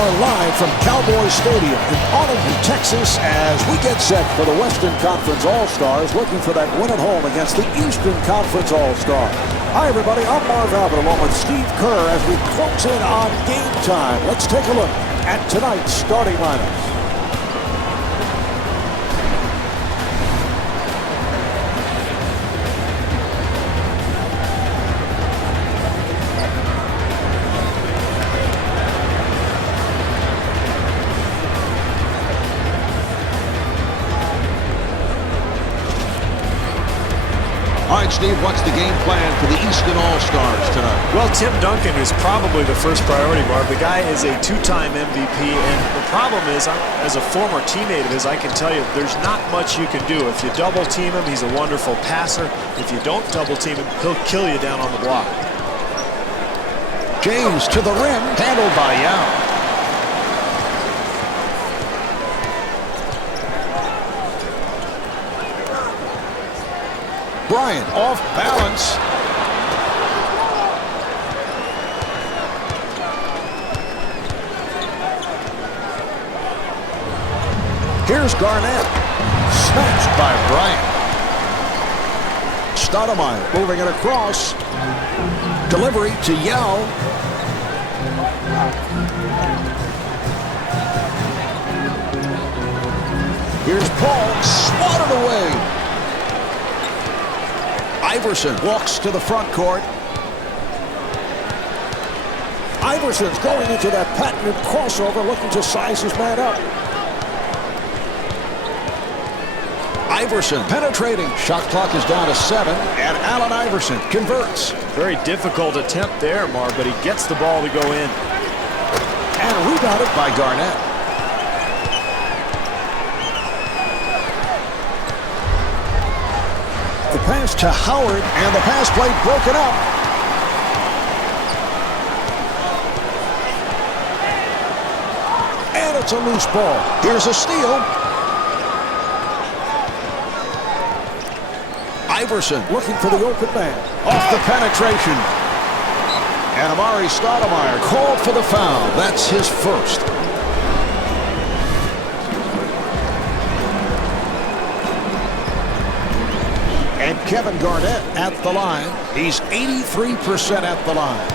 are live from Cowboy Stadium in Arlington, Texas, as we get set for the Western Conference All-Stars, looking for that win at home against the Eastern Conference All-Stars. Hi, everybody. I'm Marv Albert, along with Steve Kerr, as we close in on game time. Let's take a look at tonight's starting lineups. All right, Steve, what's the game plan for the Eastern All-Stars tonight? Well, Tim Duncan is probably the first priority, Marv. The guy is a two-time MVP, and the problem is, as a former teammate of his, I can tell you there's not much you can do. If you double-team him, he's a wonderful passer. If you don't double-team him, he'll kill you down on the block. James to the rim, handled by Yao. Bryant off balance. Here's Garnett. Snatched by Bryant. Stoudemire moving it across. Delivery to Yao. Here's Paul. Swatted away. Iverson walks to the front court. Iverson's going into that patented crossover, looking to size his man up. Iverson penetrating. Shot clock is down to 7, and Allen Iverson converts. Very difficult attempt there, Marv, but he gets the ball to go in. And rebounded by Garnett. The pass to Howard, and the pass play broken up. And it's a loose ball. Here's a steal. Iverson looking for the open man. Off the penetration. And Amari Stoudemire called for the foul. That's his first. And Kevin Garnett at the line. He's 83% at the line.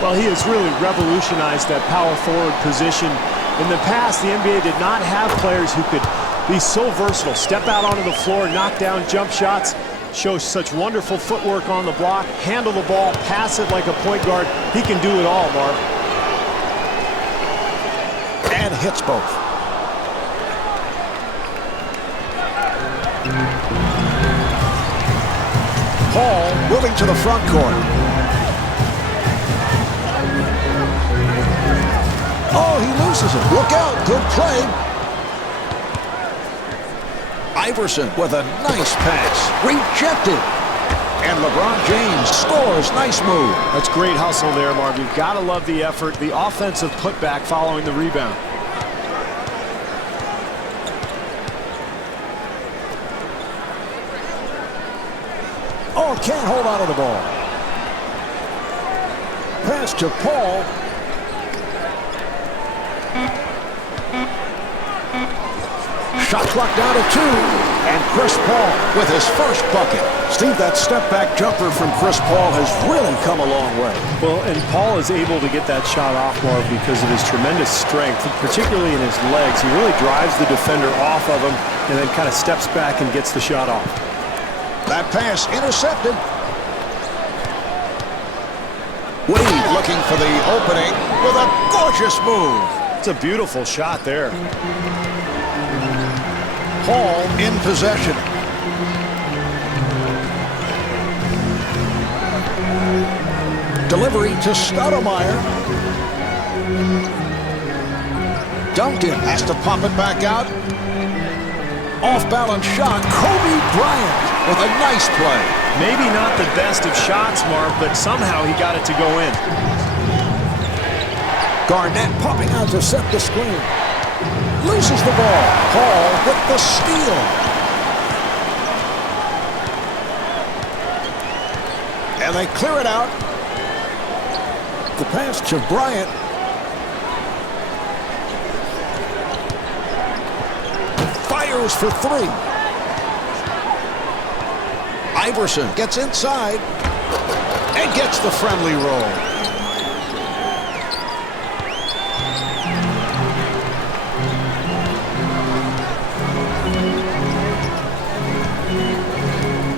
Well, he has really revolutionized that power forward position. In the past, the NBA did not have players who could be so versatile. Step out onto the floor, knock down jump shots, show such wonderful footwork on the block, handle the ball, pass it like a point guard. He can do it all, Mark. And hits both. Paul moving to the front court. Oh, he loses it. Look out. Good play. Iverson with a nice pass. Rejected. And LeBron James scores. Nice move. That's great hustle there, Marv. You've got to love the effort, the offensive putback following the rebound. Oh, can't hold on to the ball. Pass to Paul. Shot clock down to 2. And Chris Paul with his first bucket. Steve, that step-back jumper from Chris Paul has really come a long way. Well, and Paul is able to get that shot off, Marv, because of his tremendous strength, particularly in his legs. He really drives the defender off of him and then kind of steps back and gets the shot off. That pass intercepted. Wade looking for the opening with a gorgeous move. It's a beautiful shot there. Paul in possession. Delivery to Stoudemire. Duncan has to pop it back out. Off-balance shot. Kobe Bryant with a nice play. Maybe not the best of shots, Marv, but somehow he got it to go in. Garnett popping out to set the screen. Loses the ball. Paul with the steal. And they clear it out. The pass to Bryant. Fires for three. Iverson gets inside and gets the friendly roll.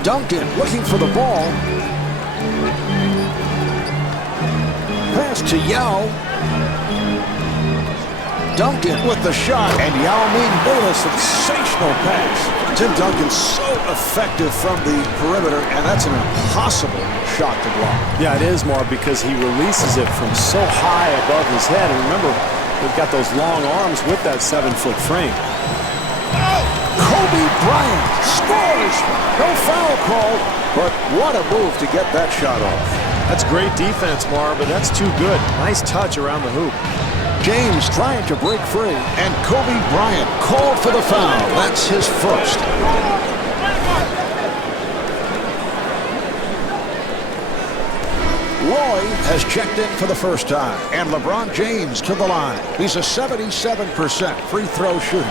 Duncan looking for the ball. Pass to Yao. Duncan with the shot, and Yao Ming made a sensational pass. Tim Duncan's so effective from the perimeter, and that's an impossible shot to block. Yeah, it is, Marv, because he releases it from so high above his head. And remember, they've got those long arms with that 7-foot frame. Kobe Bryant scores. No foul called, but what a move to get that shot off. That's great defense, Marv, but that's too good. Nice touch around the hoop. James trying to break free, and Kobe Bryant called for the foul. That's his first. Roy has checked in for the first time, and LeBron James to the line. He's a 77% free throw shooter.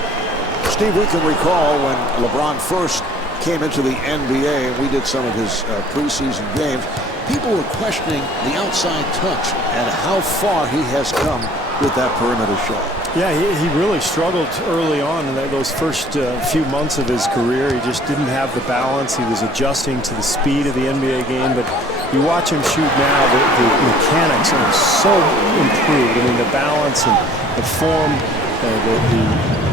Steve, we can recall when LeBron first came into the NBA, and we did some of his preseason games, people were questioning the outside touch and how far he has come with that perimeter shot. Yeah, he really struggled early on in those first few months of his career. He just didn't have the balance. He was adjusting to the speed of the NBA game, but you watch him shoot now, the mechanics are so improved. I mean, the balance and the form, the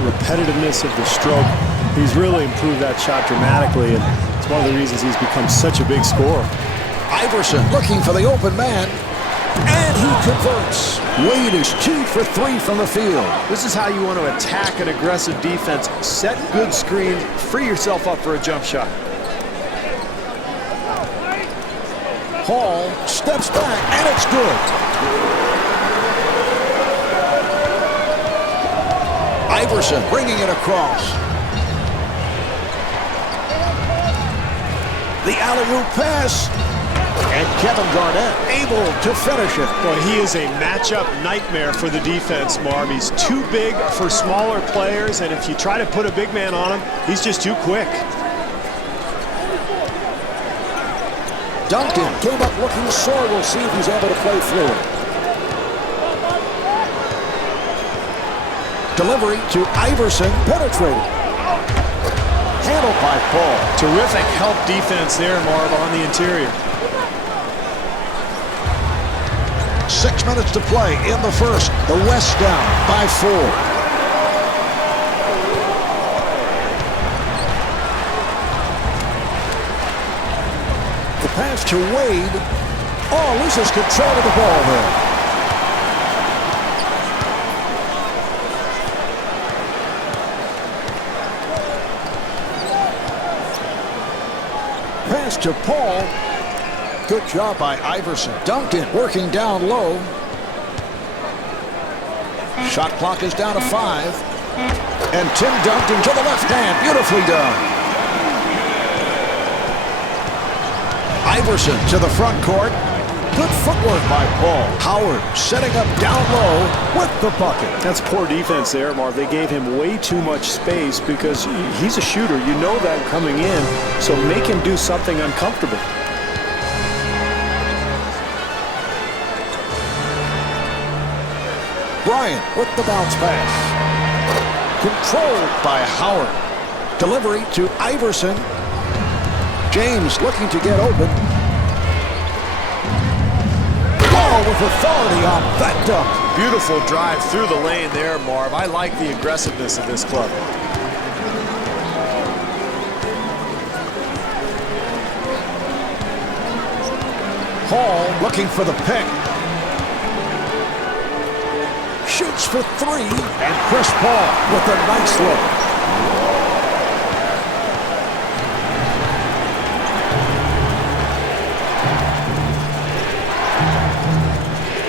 repetitiveness of the stroke, he's really improved that shot dramatically, and it's one of the reasons he's become such a big scorer. Iverson looking for the open man, and he converts. Wade is 2 for 3 from the field. This is how you want to attack an aggressive defense. Set good screens, free yourself up for a jump shot. Hall steps back, and it's good. Iverson bringing it across. The alley-oop pass. And Kevin Garnett able to finish it. Well, he is a matchup nightmare for the defense, Marv. He's too big for smaller players, and if you try to put a big man on him, he's just too quick. Duncan came up looking sore. We'll see if he's able to play through it. Delivery to Iverson, penetrating. Handled by Paul. Terrific help defense there, Marv, on the interior. 6 minutes to play in the first. The West down by 4. The pass to Wade. Oh, loses control of the ball there. Pass to Paul. Good job by Iverson. Duncan working down low. Shot clock is down to 5. And Tim Duncan to the left hand. Beautifully done. Iverson to the front court. Good footwork by Paul. Howard setting up down low with the bucket. That's poor defense there, Marv. They gave him way too much space because he's a shooter. You know that coming in, so make him do something uncomfortable. Bryant with the bounce pass. Controlled by Howard. Delivery to Iverson. James looking to get open. Ball with authority on that dunk. Beautiful drive through the lane there, Marv. I like the aggressiveness of this club. Hall looking for the pick. Shoots for 3, and Chris Paul with a nice look.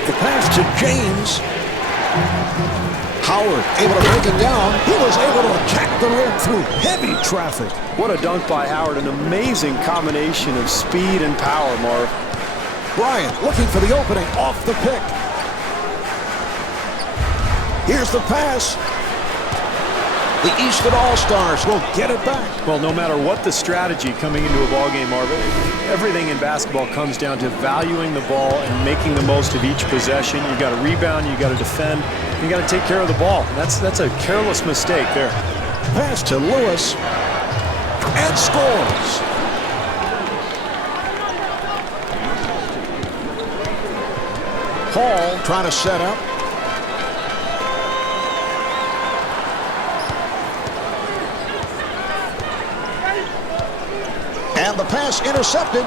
The pass to James. Howard able to break it down. He was able to attack the rim through heavy traffic. What a dunk by Howard. An amazing combination of speed and power, Marv. Bryant looking for the opening off the pick. Here's the pass. The Eastern All-Stars will get it back. Well, no matter what the strategy coming into a ball game, Marvin, everything in basketball comes down to valuing the ball and making the most of each possession. You got to rebound, you got to defend, you got to take care of the ball. That's a careless mistake there. Pass to Lewis and scores. Paul trying to set up. And the pass intercepted.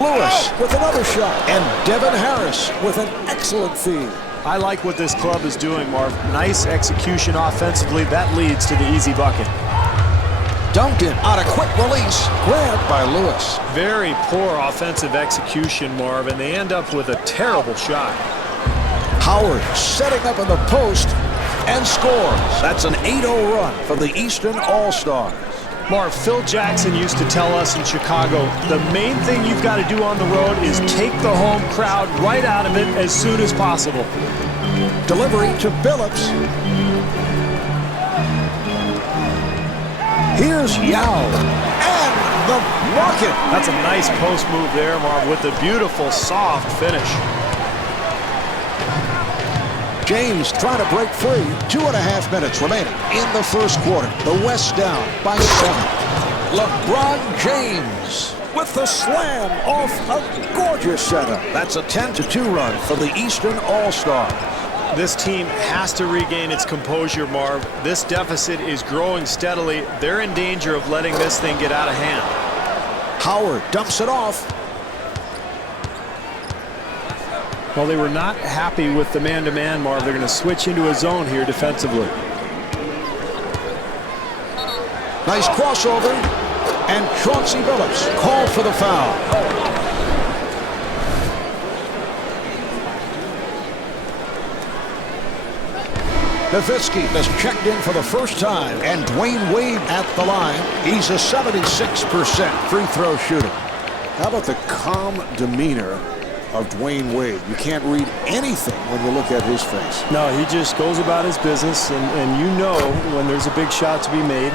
Lewis with another shot. And Devin Harris with an excellent feed. I like what this club is doing, Marv. Nice execution offensively. That leads to the easy bucket. Duncan on a quick release. Grabbed by Lewis. Very poor offensive execution, Marv, and they end up with a terrible shot. Howard setting up in the post and scores. That's an 8-0 run for the Eastern All-Stars. Marv, Phil Jackson used to tell us in Chicago, the main thing you've got to do on the road is take the home crowd right out of it as soon as possible. Delivery to Billups. Here's Yao. And the bucket. That's a nice post move there, Marv, with a beautiful, soft finish. James trying to break free. 2.5 minutes remaining in the first quarter. The West down by 7. LeBron James with the slam off a gorgeous setup. That's a 10-2 run for the Eastern All-Stars. This team has to regain its composure, Marv. This deficit is growing steadily. They're in danger of letting this thing get out of hand. Howard dumps it off. Well, they were not happy with the man-to-man, Marv. They're going to switch into a zone here defensively. Nice crossover. And Chauncey Billups called for the foul. Nowitzki has checked in for the first time. And Dwayne Wade at the line. He's a 76% free throw shooter. How about the calm demeanor of Dwayne Wade? You can't read anything when you look at his face. No, he just goes about his business, and you know when there's a big shot to be made,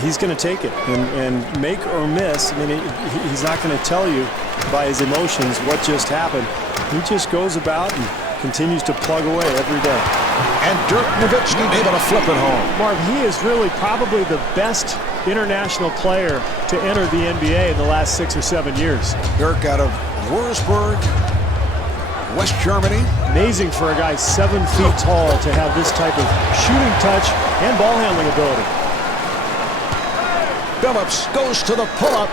he's going to take it and make or miss. I mean, he's not going to tell you by his emotions what just happened. He just goes about and continues to plug away every day. And Dirk Nowitzki able to flip it home. Marv, he is really probably the best international player to enter the NBA in the last 6 or 7 years. Dirk out of Wurzburg, West Germany. Amazing for a guy 7 feet tall to have this type of shooting touch and ball handling ability. Billups goes to the pull-up.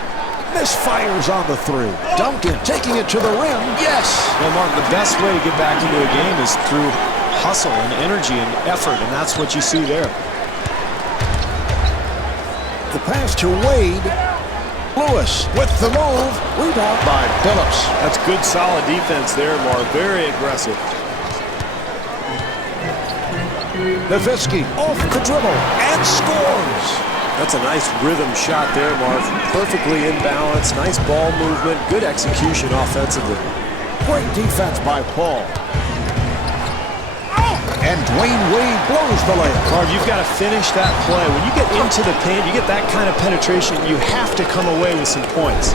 Misfires on the 3. Duncan taking it to the rim. Yes. Well, Mark, the best way to get back into a game is through hustle and energy and effort, and that's what you see there. The pass to Wade. Lewis with the move. Rebound by Billups. That's good, solid defense there, Mark. Very aggressive. Nowitzki off the dribble and scores. That's a nice rhythm shot there, Marv. Perfectly in balance. Nice ball movement. Good execution offensively. Great defense by Paul. And Dwayne Wade blows the layup. Marv, you've got to finish that play. When you get into the paint, you get that kind of penetration, you have to come away with some points.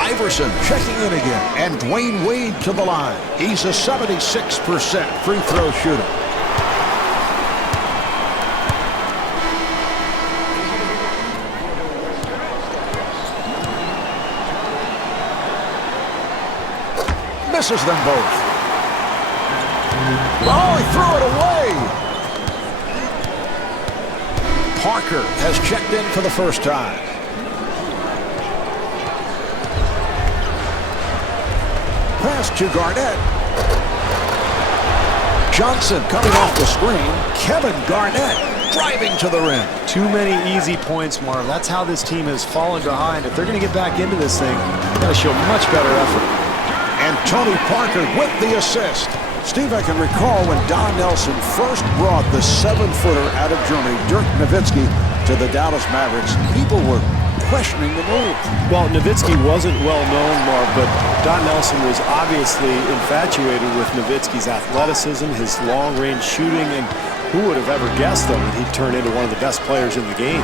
Iverson checking in again. And Dwayne Wade to the line. He's a 76% free throw shooter. Misses them both. Oh, he threw it away. Parker has checked in for the first time. Pass to Garnett. Johnson coming off the screen. Kevin Garnett driving to the rim. Too many easy points, Marv. That's how this team has fallen behind. If they're going to get back into this thing, they've got to show much better effort. And Tony Parker with the assist. Steve, I can recall when Don Nelson first brought the 7-footer out of Germany, Dirk Nowitzki, to the Dallas Mavericks. People were questioning the move. Well, Nowitzki wasn't well known, Marv, but Don Nelson was obviously infatuated with Nowitzki's athleticism, his long-range shooting, and who would have ever guessed, though, that he'd turn into one of the best players in the game.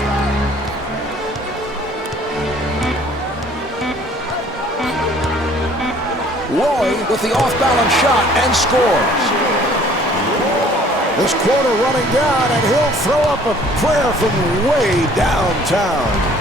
Roy with the off-balance shot and scores. This quarter running down, and he'll throw up a prayer from way downtown.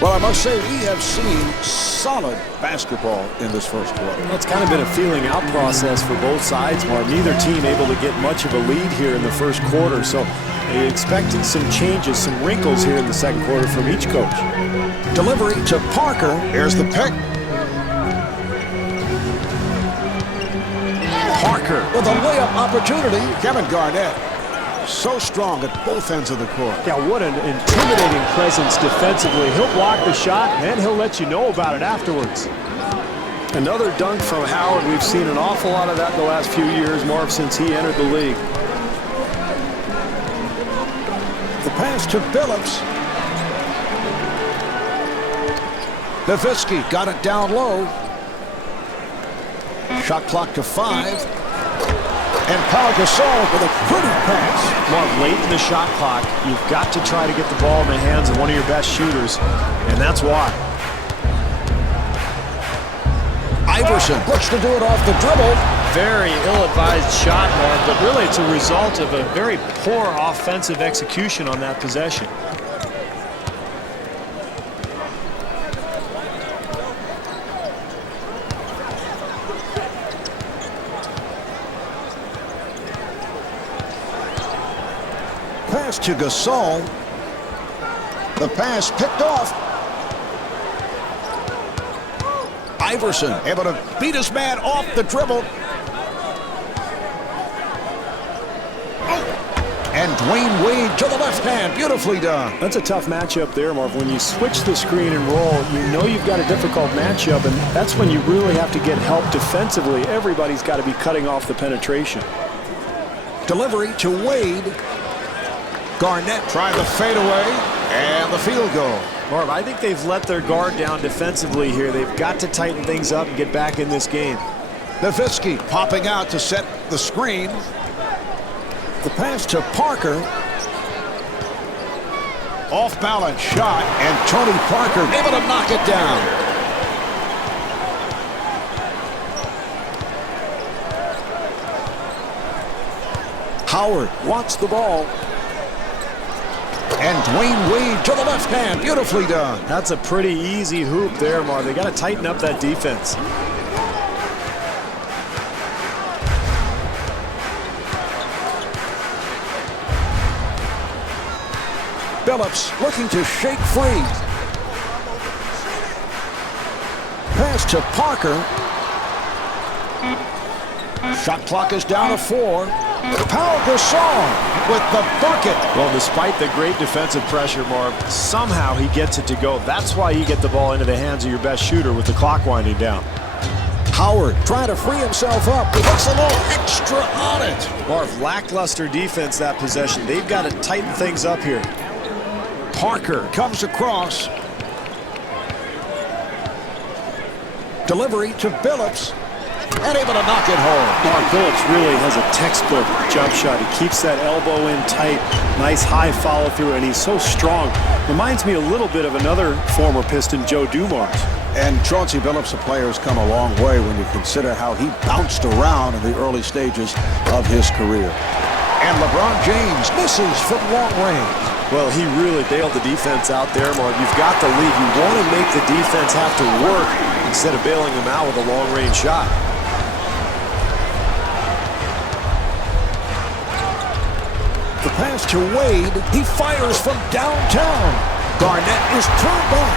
Well, I must say, we have seen solid basketball in this first quarter. Well, it's kind of been a feeling out process for both sides, Marv. Neither team able to get much of a lead here in the first quarter, so they expected some changes, some wrinkles here in the second quarter from each coach. Delivery to Parker. Here's the pick. Parker with a layup opportunity. Kevin Garnett, so strong at both ends of the court. Yeah, what an intimidating presence defensively. He'll block the shot, and he'll let you know about it afterwards. Another dunk from Howard. We've seen an awful lot of that the last few years, Marv, since he entered the league. The pass to Billups. Nowitzki got it down low. Shot clock to 5. And Pau Gasol with a pretty pass. Marv, late in the shot clock, you've got to try to get the ball in the hands of one of your best shooters, and that's why. Iverson looks to do it off the dribble. Very ill-advised shot, Marv, but really it's a result of a very poor offensive execution on that possession. Pass to Gasol. The pass picked off. Iverson able to beat his man off the dribble. And Dwayne Wade to the left hand. Beautifully done. That's a tough matchup there, Marv. When you switch the screen and roll, you know you've got a difficult matchup, and that's when you really have to get help defensively. Everybody's got to be cutting off the penetration. Delivery to Wade. Garnett trying the fadeaway and the field goal. Marv, I think they've let their guard down defensively here. They've got to tighten things up and get back in this game. Nowitzki popping out to set the screen. The pass to Parker. Off-balance shot, and Tony Parker able to knock it down. Howard wants the ball. And Dwayne Wade to the left hand. Beautifully done. That's a pretty easy hoop there, Marv. They got to tighten up that defense. Billups looking to shake free. Pass to Parker. Shot clock is down to 4. Pau Gasol with the bucket. Well, despite the great defensive pressure, Marv, somehow he gets it to go. That's why you get the ball into the hands of your best shooter with the clock winding down. Howard trying to free himself up. He puts a little extra on it. Marv, lackluster defense that possession. They've got to tighten things up here. Parker comes across. Delivery to Billups. And able to knock it home. Mark Billups really has a textbook jump shot. He keeps that elbow in tight. Nice high follow through, and he's so strong. Reminds me a little bit of another former Piston, Joe Dumars. And Chauncey Billups, a player, has come a long way when you consider how he bounced around in the early stages of his career. And LeBron James misses from long range. Well, he really bailed the defense out there, Mark. You've got the lead. You want to make the defense have to work instead of bailing them out with a long-range shot. The pass to Wade. He fires from downtown. Garnett is turned back.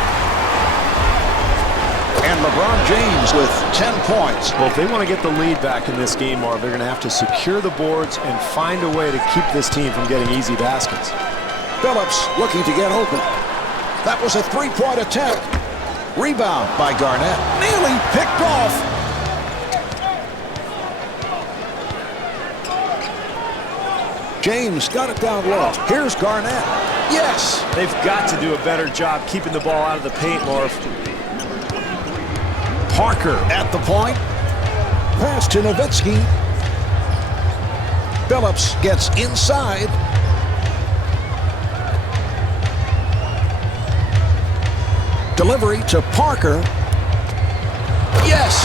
And LeBron James with 10 points. Well, if they want to get the lead back in this game, Marv, they're going to have to secure the boards and find a way to keep this team from getting easy baskets. Phillips looking to get open. That was a three-point attempt. Rebound by Garnett. Nearly picked off. James got it down low. Here's Garnett. Yes. They've got to do a better job keeping the ball out of the paint, Marv. Parker at the point. Pass to Nowitzki. Phillips gets inside. Delivery to Parker. Yes.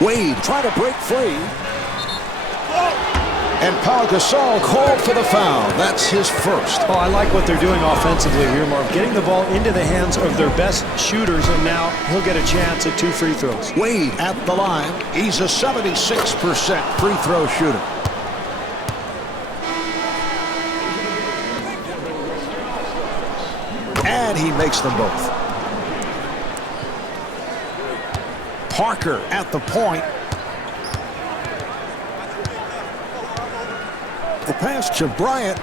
Wade trying to break free. And Paul Gasol called for the foul. That's his first. Oh, I like what they're doing offensively here, Marv. Getting the ball into the hands of their best shooters, and now he'll get a chance at 2 free throws. Wade at the line. He's a 76% free throw shooter. And he makes them both. Parker at the point. The pass to Bryant.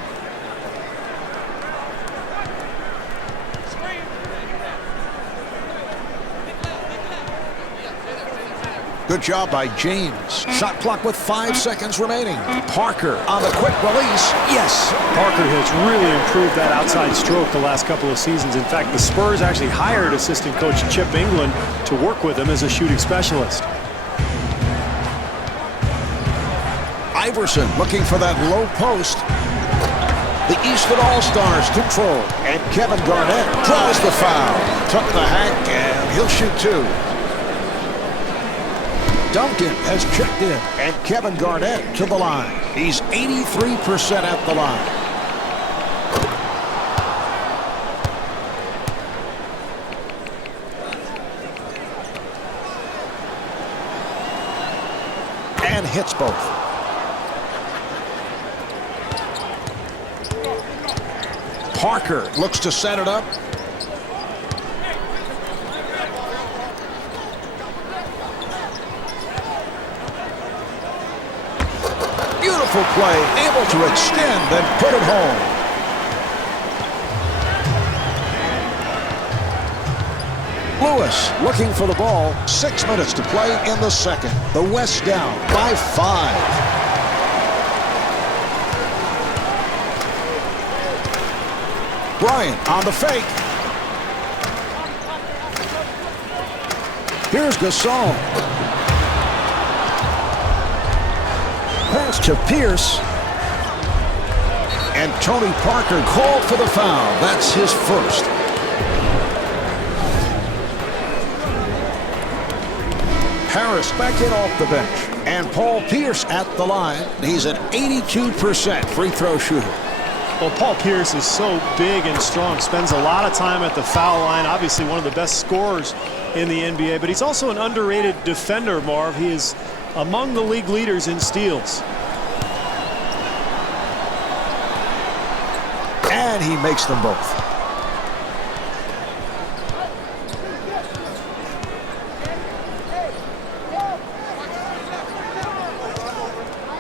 Good job by James. Shot clock with 5 seconds remaining. Parker on the quick release. Yes. Parker has really improved that outside stroke the last couple of seasons. In fact, the Spurs actually hired assistant coach Chip England to work with him as a shooting specialist. Iverson looking for that low post. The Eastern All-Stars control. And Kevin Garnett draws the foul. Took the hack, and he'll shoot 2. Duncan has checked in, and Kevin Garnett to the line. He's 83% at the line. And hits both. Parker looks to set it up. Beautiful play, able to extend and put it home. Lewis looking for the ball. 6 minutes to play in the second. The West down by 5. Bryant on the fake. Here's Gasol. Pass to Pierce. And Tony Parker called for the foul. That's his first. Harris back in off the bench. And Paul Pierce at the line. He's an 82% free throw shooter. Well, Paul Pierce is so big and strong, spends a lot of time at the foul line, obviously one of the best scorers in the NBA, but he's also an underrated defender, Marv. He is among the league leaders in steals. And he makes them both.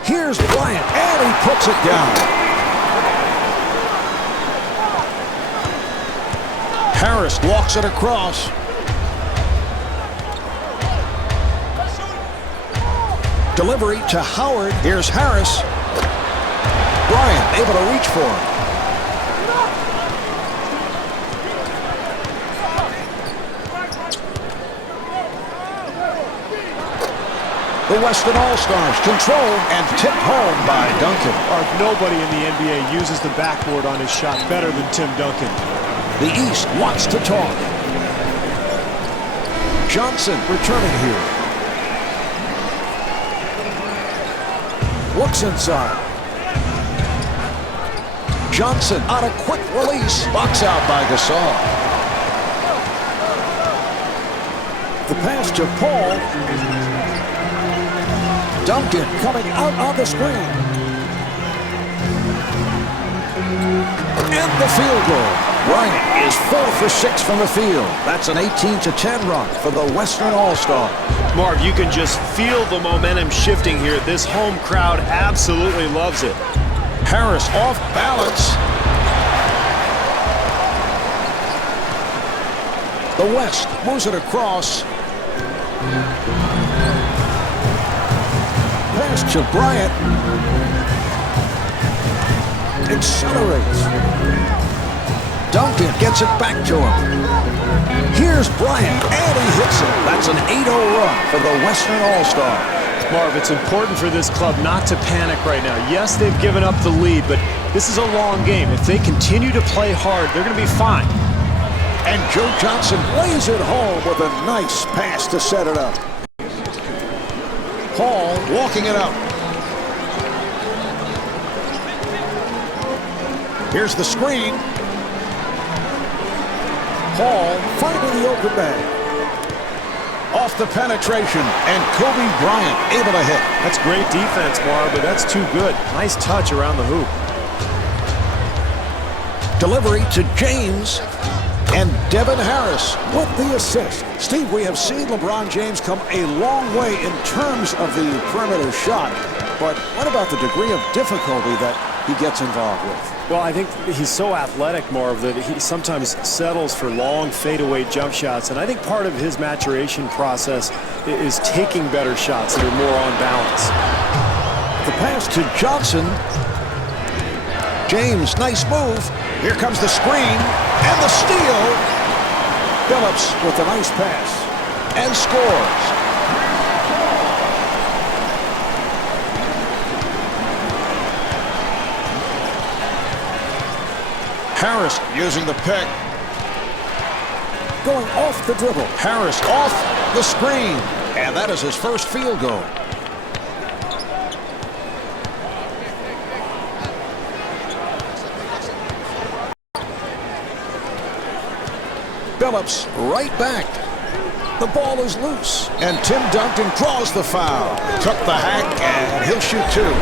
Here's Bryant, and he puts it down. Harris walks it across. Delivery to Howard. Here's Harris. Bryant able to reach for him. The Western All-Stars control and tipped home by Duncan. Nobody in the NBA uses the backboard on his shot better than Tim Duncan. The East wants to talk. Johnson returning here. Looks inside. Johnson on a quick release. Box out by Gasol. The pass to Paul. Duncan coming out on the screen. the field goal. Bryant is 4 for 6 from the field. That's an 18-10 run for the Western All-Star. Marv, you can just feel the momentum shifting here. This home crowd absolutely loves it. Harris off balance. The West moves it across. Pass to Bryant. Accelerates. Duncan gets it back to him. Here's Bryant, and he hits it. That's an 8-0 run for the Western All-Star. Marv, it's important for this club not to panic right now. Yes, they've given up the lead, but this is a long game. If they continue to play hard, they're going to be fine. And Joe Johnson lays it home with a nice pass to set it up. Hall walking it up. Here's the screen. Hall finding the open man. Off the penetration, and Kobe Bryant able to hit. That's great defense, Marv, but that's too good. Nice touch around the hoop. Delivery to James, and Devin Harris with the assist. Steve, we have seen LeBron James come a long way in terms of the perimeter shot, but what about the degree of difficulty that he gets involved with? Well, I think he's so athletic, Marv, that he sometimes settles for long fadeaway jump shots, and I think part of his maturation process is taking better shots that are more on balance. The pass to Johnson. James, nice move. Here comes the screen, and the steal. Phillips with a nice pass. And scores. Harris using the pick. Going off the dribble. Harris off the screen. And that is his first field goal. Phillips right back. The ball is loose. And Tim Duncan draws the foul. Took the hack, and he'll shoot two.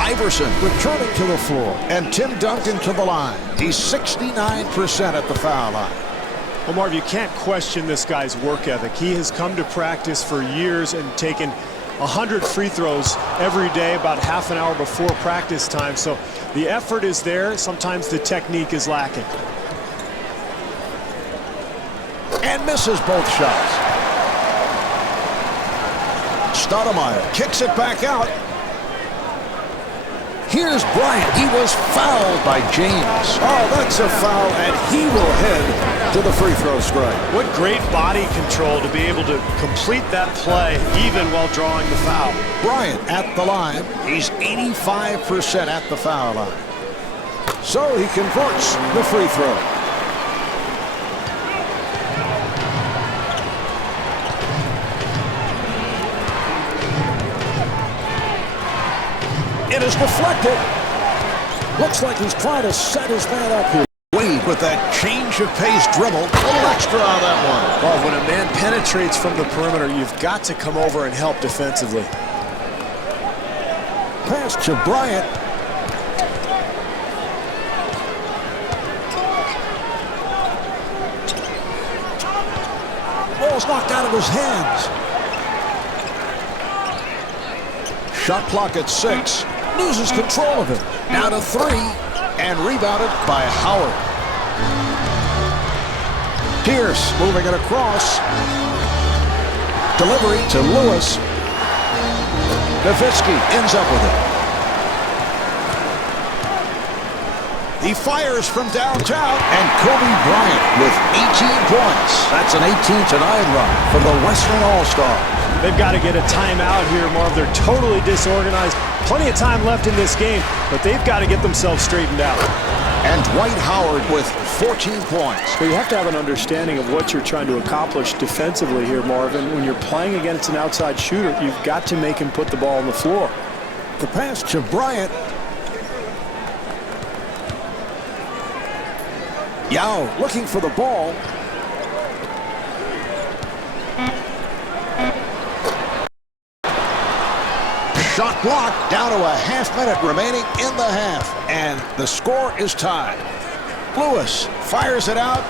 Iverson returning to the floor, and Tim Duncan to the line. He's 69% at the foul line. Well, Marv, you can't question this guy's work ethic. He has come to practice for years and taken 100 free throws every day, about half an hour before practice time. So the effort is there. Sometimes the technique is lacking. And misses both shots. Stoudemire kicks it back out. Here's Bryant. He was fouled by James. Oh, that's a foul, and he will head to the free throw strike. What great body control to be able to complete that play even while drawing the foul. Bryant at the line. He's 85% at the foul line. So he converts the free throw. It is deflected. Looks like he's trying to set his man up here. Wade with that change of pace dribble. A little extra on that one. Oh, when a man penetrates from the perimeter, you've got to come over and help defensively. Pass to Bryant. Ball's knocked out of his hands. Shot clock at 6. Loses control of it. Now to 3. And rebounded by Howard. Pierce moving it across. Delivery to Lewis. Nowitzki ends up with it. He fires from downtown. And Kobe Bryant with 18 points. That's an 18-9 run for the Western All-Star. They've got to get a timeout here, Marv. They're totally disorganized. Plenty of time left in this game, but they've got to get themselves straightened out. And Dwight Howard with 14 points. So you have to have an understanding of what you're trying to accomplish defensively here, Marvin. When you're playing against an outside shooter, you've got to make him put the ball on the floor. The pass to Bryant. Yao looking for the ball. Shot blocked. Down to a half-minute remaining in the half. And the score is tied. Lewis fires it out.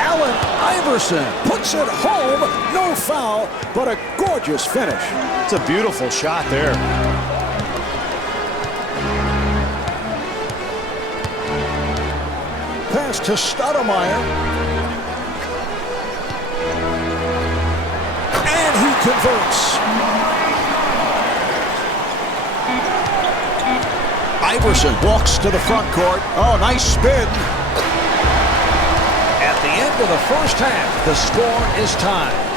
Allen Iverson puts it home. No foul, but a gorgeous finish. It's a beautiful shot there. Pass to Stoudemire. And he converts. Iverson walks to the front court. Oh, nice spin. At the end of the first half, the score is tied.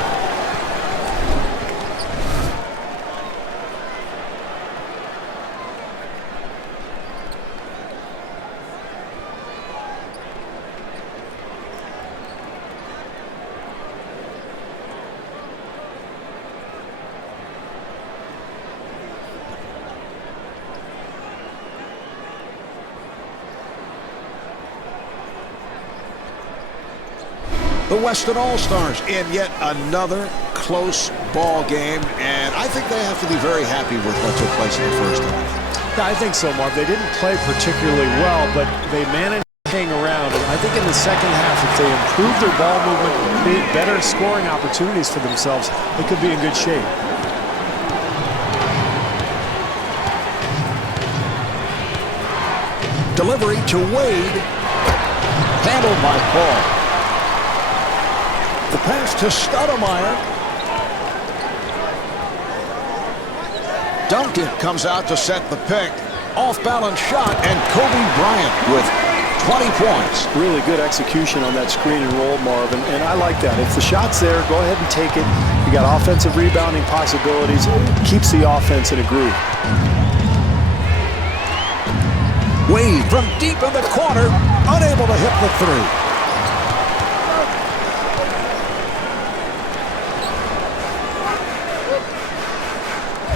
The Western All-Stars in yet another close ball game, and I think they have to be very happy with what took place in the first half. Yeah, I think so, Marv. They didn't play particularly well, but they managed to hang around. And I think in the second half, if they improve their ball movement and create better scoring opportunities for themselves, they could be in good shape. Delivery to Wade. Handled by Paul. The pass to Stoudemire. Duncan comes out to set the pick. Off-balance shot, and Kobe Bryant with 20 points. Really good execution on that screen and roll, Marvin, and I like that. If the shot's there, go ahead and take it. You got offensive rebounding possibilities. It keeps the offense in a groove. Wade from deep in the corner, unable to hit the three.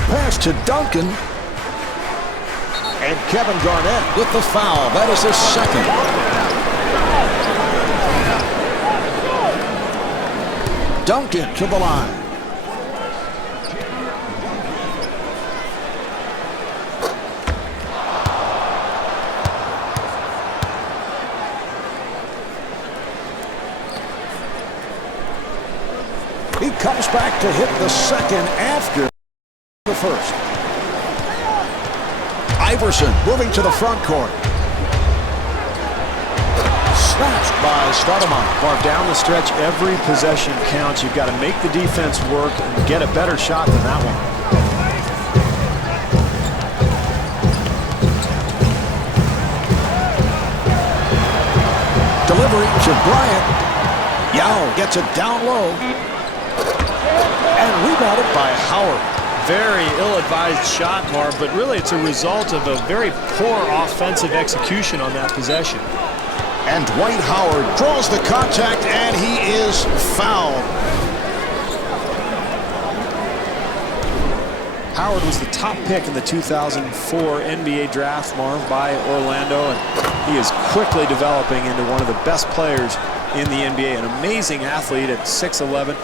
Pass to Duncan. And Kevin Garnett with the foul. That is his second. Duncan to the line. He comes back to hit the second after the first. Iverson moving to the front court. Snatched by Stoudemire. Marv, down the stretch, every possession counts. You've got to make the defense work and get a better shot than that one. Delivery to Bryant. Yao gets it down low. And rebounded by Howard. Very ill-advised shot, Marv, but really it's a result of a very poor offensive execution on that possession. And Dwight Howard draws the contact, and he is fouled. Howard was the top pick in the 2004 NBA draft, Marv, by Orlando, and he is quickly developing into one of the best players in the NBA. An amazing athlete at 6'11",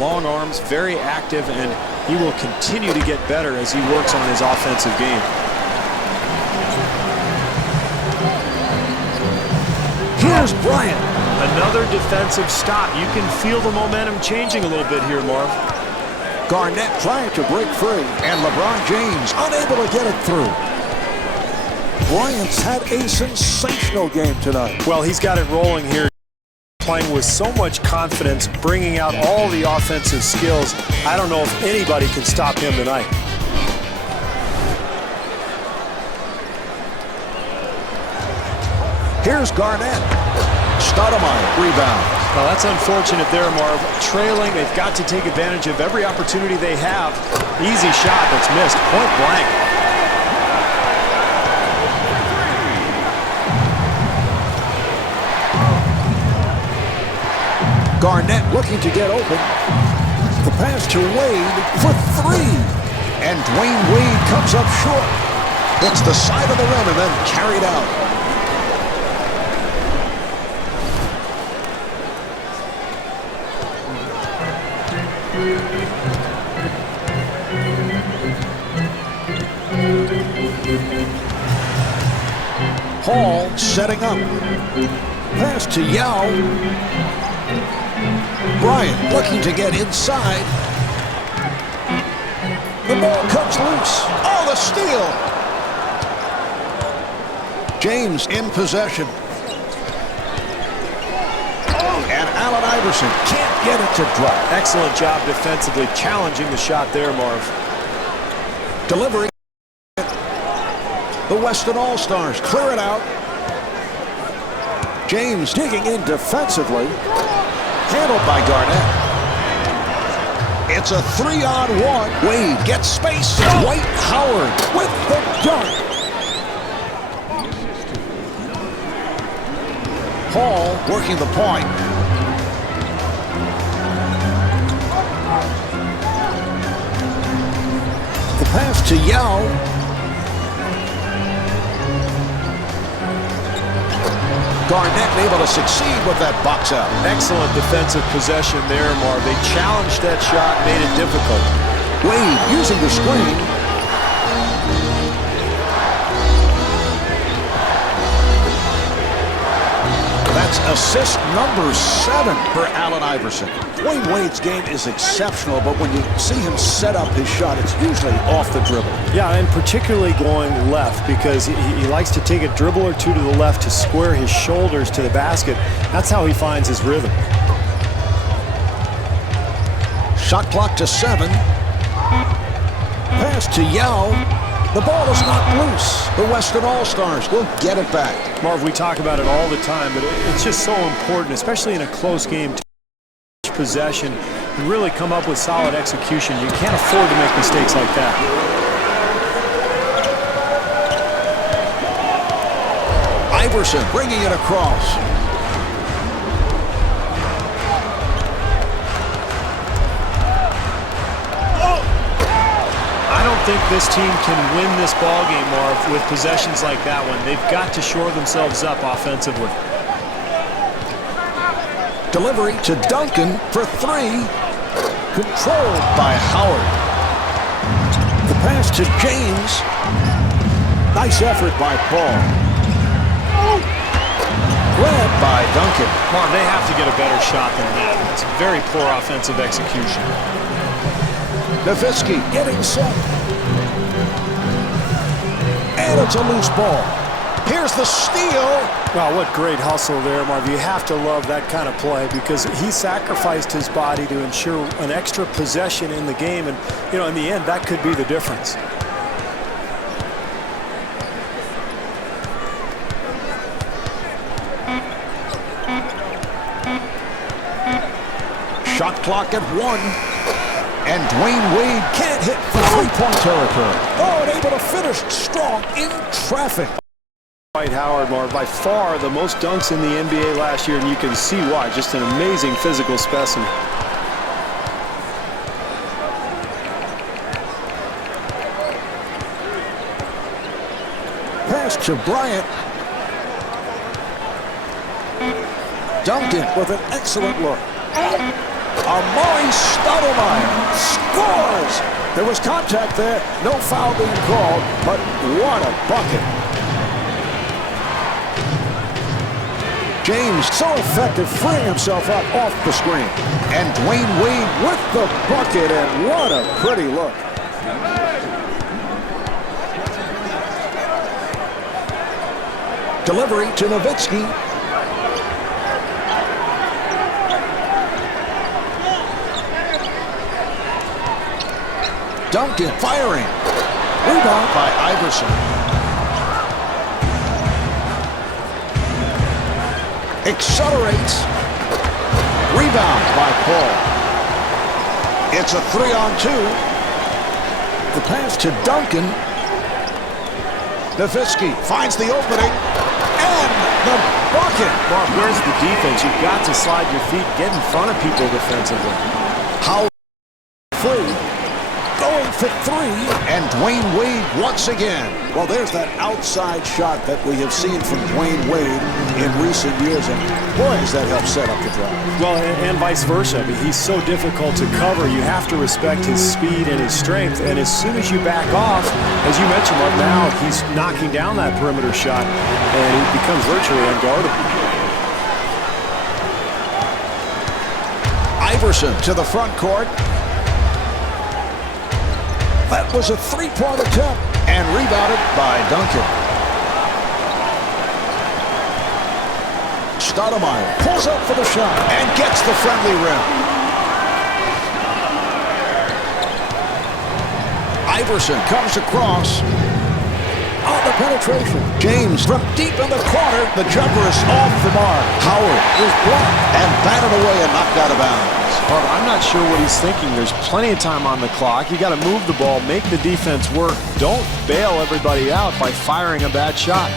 long arms, very active, and he will continue to get better as he works on his offensive game. Here's Bryant. Another defensive stop. You can feel the momentum changing a little bit here, Marv. Garnett trying to break free, and LeBron James unable to get it through. Bryant's had a sensational game tonight. Well, he's got it rolling here, playing with so much confidence, bringing out all the offensive skills. I don't know if anybody can stop him tonight. Here's Garnett. Stoudemire rebound. Well, that's unfortunate there, Marv. Trailing, they've got to take advantage of every opportunity they have. Easy shot that's missed, point blank. Garnett looking to get open. The pass to Wade for three. And Dwayne Wade comes up short. Hits the side of the rim and then carried out. Hall setting up. Pass to Yao. Bryant looking to get inside. The ball comes loose. Oh, the steal. James in possession. And Allen Iverson can't get it to drop. Excellent job defensively, challenging the shot there, Marv. Delivery. The Weston All-Stars clear it out. James digging in defensively. Handled by Garnett. It's a 3-on-1. Wade gets space. Dwight Howard with the dunk. Hall working the point. The pass to Yao. Garnett able to succeed with that box out. Excellent defensive possession there, Marv. They challenged that shot, made it difficult. Wade using the screen. That's assist number 7 for Allen Iverson. Dwayne Wade's game is exceptional, but when you see him set up his shot, it's usually off the dribble. Yeah, and particularly going left, because he likes to take a dribble or two to the left to square his shoulders to the basket. That's how he finds his rhythm. Shot clock to 7. Pass to Yao. The ball is knocked loose. The Weston All-Stars will get it back. Marv, we talk about it all the time, but it's just so important, especially in a close game, to possession and really come up with solid execution. You can't afford to make mistakes like that. Iverson bringing it across. I don't think this team can win this ball game, Marv, with possessions like that one. They've got to shore themselves up offensively. Delivery to Duncan for 3. Controlled by Howard. The pass to James. Nice effort by Paul. Grabbed by Duncan. Marv, they have to get a better shot than that. It's very poor offensive execution. Nowitzki getting set. And it's a loose ball. Here's the steal. Wow, what great hustle there, Marv. You have to love that kind of play because he sacrificed his body to ensure an extra possession in the game. And, you know, in the end, that could be the difference. Shot clock at 1. And Dwayne Wade can't hit for 3-point territory. Oh, and able to finish strong in traffic. Dwight Howard, Marv, by far the most dunks in the NBA last year, and you can see why. Just an amazing physical specimen. Pass to Bryant. Duncan with an excellent look. Amari Stoudemire scores. There was contact there. No foul being called, but what a bucket. James so effective freeing himself up off the screen. And Dwayne Wade with the bucket, and what a pretty look. Delivery to Nowitzki. Duncan firing. Rebound by Iverson. Accelerates. Rebound by Paul. It's a 3-on-2. The pass to Duncan. Nowitzki finds the opening. And the bucket. Mark, where's the defense? You've got to slide your feet, get in front of people defensively. How free. Going perfect three. And Dwayne Wade once again. Well, there's that outside shot that we have seen from Dwayne Wade in recent years, and boy, has that helped set up the drive. Well, and vice versa. I mean, he's so difficult to cover. You have to respect his speed and his strength, and as soon as you back off, as you mentioned, Mark, now he's knocking down that perimeter shot, and he becomes virtually unguardable. Iverson to the front court. That was a three-point attempt. And rebounded by Duncan. Stoudemire pulls up for the shot. And gets the friendly rim. Iverson comes across. On the penetration. James from deep in the corner. The jumper is off the mark. Howard is blocked and batted away and knocked out of bounds. I'm not sure what he's thinking. There's plenty of time on the clock. You got to move the ball, make the defense work. Don't bail everybody out by firing a bad shot.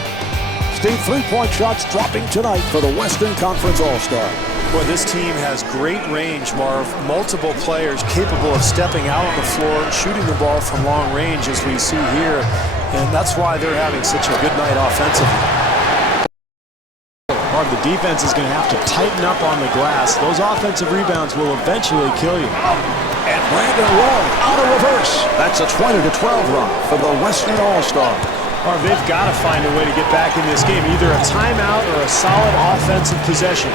Steve, three-point shots dropping tonight for the Western Conference All-Star. Boy, this team has great range, Marv. Multiple players capable of stepping out on the floor, shooting the ball from long range, as we see here. And that's why they're having such a good night offensively. The defense is going to have to tighten up on the glass. Those offensive rebounds will eventually kill you. And Brandon Roy out of reverse. That's a 20-12 run for the Western All-Star. They've got to find a way to get back in this game, either a timeout or a solid offensive possession.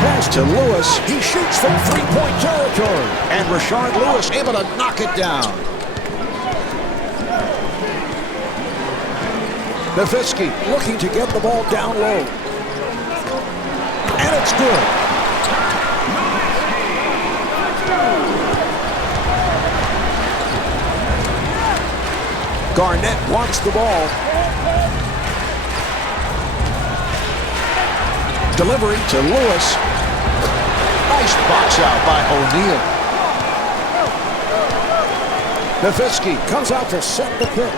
Pass to Lewis. He shoots from three-point territory. And Rashard Lewis able to knock it down. Nowitzki looking to get the ball down low. And it's good. Garnett wants the ball. Delivery to Lewis. Nice box out by O'Neal. Nowitzki comes out to set the pick.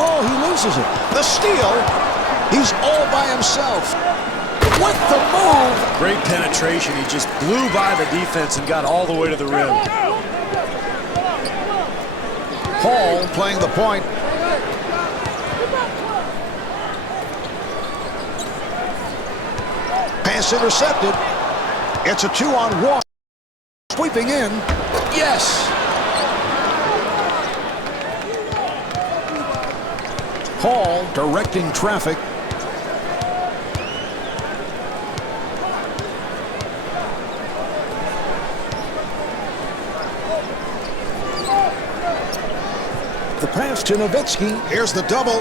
Oh, he loses it. The steal. He's all by himself. With the move. Great penetration. He just blew by the defense and got all the way to the rim. Hall playing the point. Pass intercepted. It's a 2-on-1. Sweeping in. Yes. Hall directing traffic. The pass to Nowitzki. Here's the double.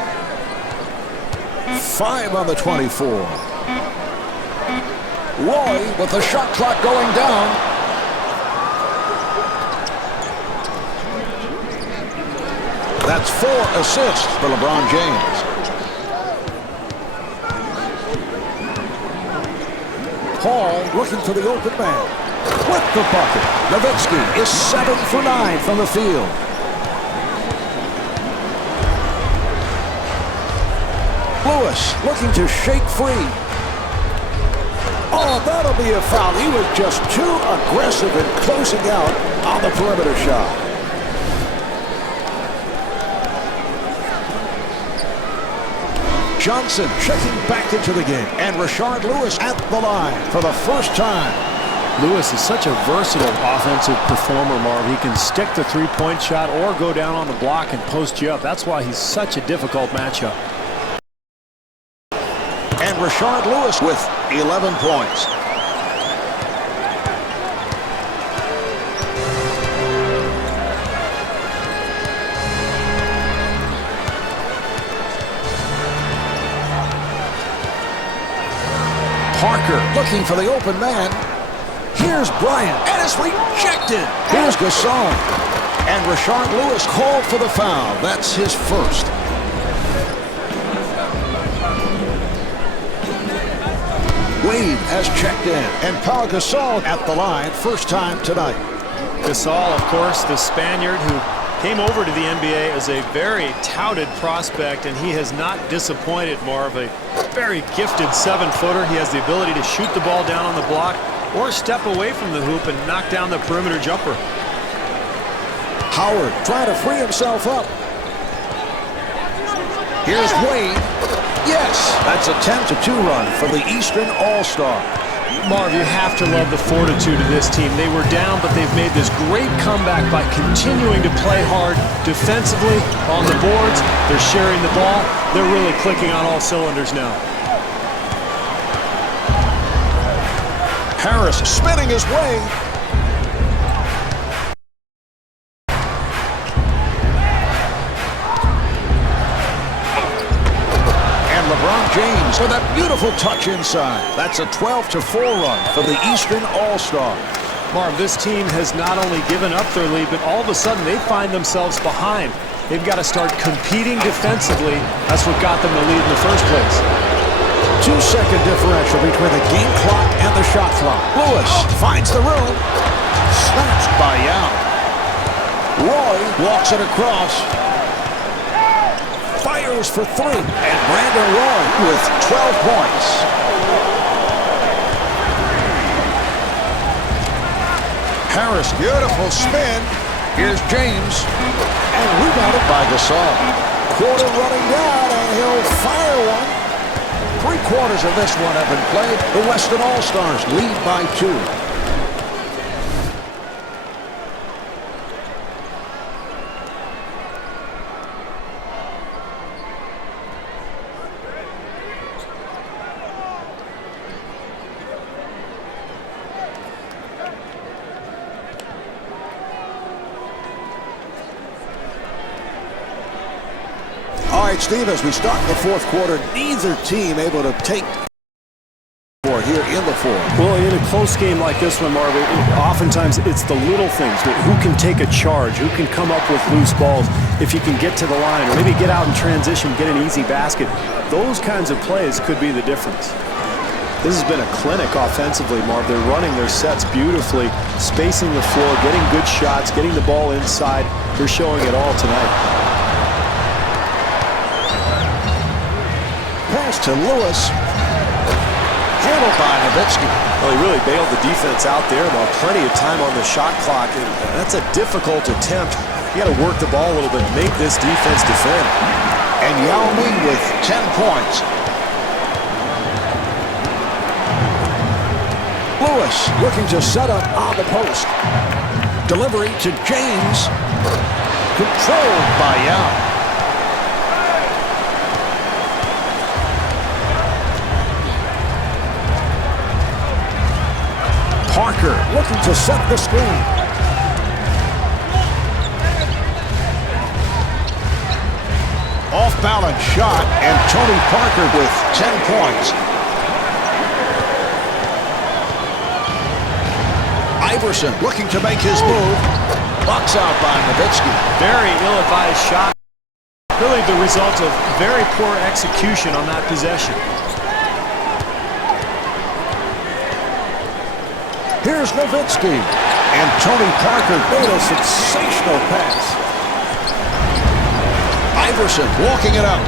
5 on the 24. Roy with the shot clock going down. That's 4 assists for LeBron James. Hall looking for the open man. With the bucket. Nowitzki is 7 for 9 from the field. Lewis looking to shake free. Oh, that'll be a foul. He was just too aggressive in closing out on the perimeter shot. Johnson checking back into the game. And Rashard Lewis at the line for the first time. Lewis is such a versatile offensive performer, Marv. He can stick the three-point shot or go down on the block and post you up. That's why he's such a difficult matchup. And Rashard Lewis with 11 points. Parker looking for the open man. Here's Bryant, and it's rejected. Here's Gasol. And Rashard Lewis called for the foul. That's his first. Wade has checked in, and Pau Gasol at the line, first time tonight. Gasol, of course, the Spaniard who came over to the NBA as a very touted prospect, and he has not disappointed, Marv. A very gifted 7-footer. He has the ability to shoot the ball down on the block or step away from the hoop and knock down the perimeter jumper. Howard trying to free himself up. Here's Wade. Yes, that's a 10-2 run for the Eastern All-Star. Marv, you have to love the fortitude of this team. They were down, but they've made this great comeback by continuing to play hard defensively on the boards. They're sharing the ball. They're really clicking on all cylinders now. Harris spinning his way. LeBron James with that beautiful touch inside. That's a 12-4 run for the Eastern All-Star. Marv, this team has not only given up their lead, but all of a sudden they find themselves behind. They've got to start competing defensively. That's what got them the lead in the first place. 2-second differential between the game clock and the shot clock. Lewis finds the room. Snatched by Yao. Roy walks it across. Fires for three. And Brandon Roy with 12 points. Harris, beautiful spin. Here's James. And rebounded By Gasol. quarter running down, and he'll fire one. 3/4 of this one have been played. The Western All-Stars lead by 2. All right, Steve, as we start the fourth quarter, neither team able to take here in the fourth. Well, in a close game like this one, Marvin, oftentimes it's the little things. Who can take a charge? Who can come up with loose balls? If you can get to the line or maybe get out in transition, get an easy basket. Those kinds of plays could be the difference. This has been a clinic offensively, Marv. They're running their sets beautifully, spacing the floor, getting good shots, getting the ball inside. They're showing it all tonight. Pass to Lewis. Handled by Nowitzki. Well, he really bailed the defense out there, while plenty of time on the shot clock. And that's a difficult attempt. You got to work the ball a little bit, make this defense defend. And Yao Ming with 10 points. Lewis looking to set up on the post. Delivery to James. Controlled by Yao. Parker looking to set the screen. Off-balance shot, and Tony Parker with 10 points. Iverson looking to make his move. Box out by Nowitzki. Very ill-advised shot. Really the result of very poor execution on that possession. Here's Nowitzki. And Tony Parker Made a sensational pass. Iverson walking it up.